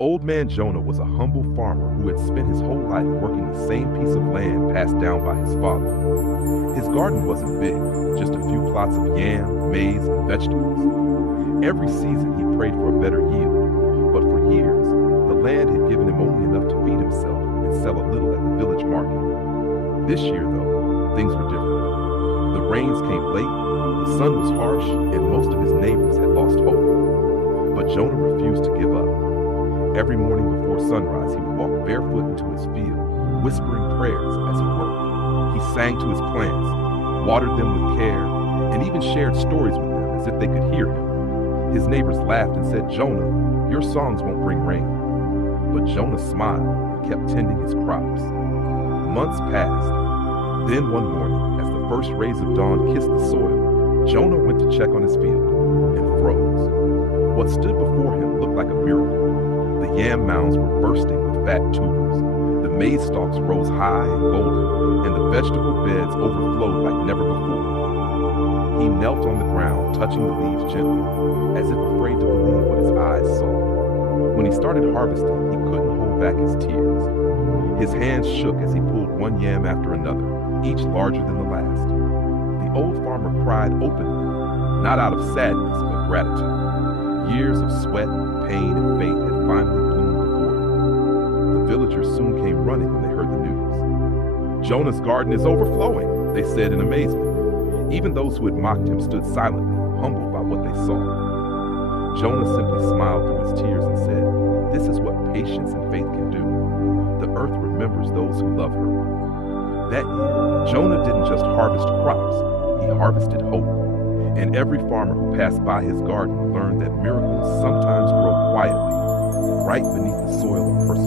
Old man Jonah was a humble farmer who had spent his whole life working the same piece of land passed down by his father. His garden wasn't big, just a few plots of yam, maize, and vegetables. Every season he prayed for a better yield, but for years, the land had given him only enough to feed himself and sell a little at the village market. This year, though, things were different. The rains came late, the sun was harsh, and most of his neighbors had lost hope. But Jonah refused to give up. Every morning before sunrise, he would walk barefoot into his field, whispering prayers as he worked. He sang to his plants, watered them with care, and even shared stories with them as if they could hear him. His neighbors laughed and said, "Jonah, your songs won't bring rain." But Jonah smiled and kept tending his crops. Months passed. Then one morning, as the first rays of dawn kissed the soil, Jonah went to check on his field and froze. What stood before him looked like a miracle. The yam mounds were bursting with fat tubers. The maize stalks rose high and golden, and the vegetable beds overflowed like never before. He knelt on the ground, touching the leaves gently, as if afraid to believe what his eyes saw. When he started harvesting, he couldn't hold back his tears. His hands shook as he pulled one yam after another, each larger than the last. The old farmer cried openly, not out of sadness, but gratitude. Years of sweat, pain, and faith had finally bloomed before him. The villagers soon came running when they heard the news. "Jonah's garden is overflowing," they said in amazement. Even those who had mocked him stood silently, humbled by what they saw. Jonah simply smiled through his tears and said, "This is what patience and faith can do. The earth remembers those who love her." That year, Jonah didn't just harvest crops, he harvested hope. And every farmer who passed by his garden learned that miracles sometimes grow quietly, right beneath the soil of perseverance.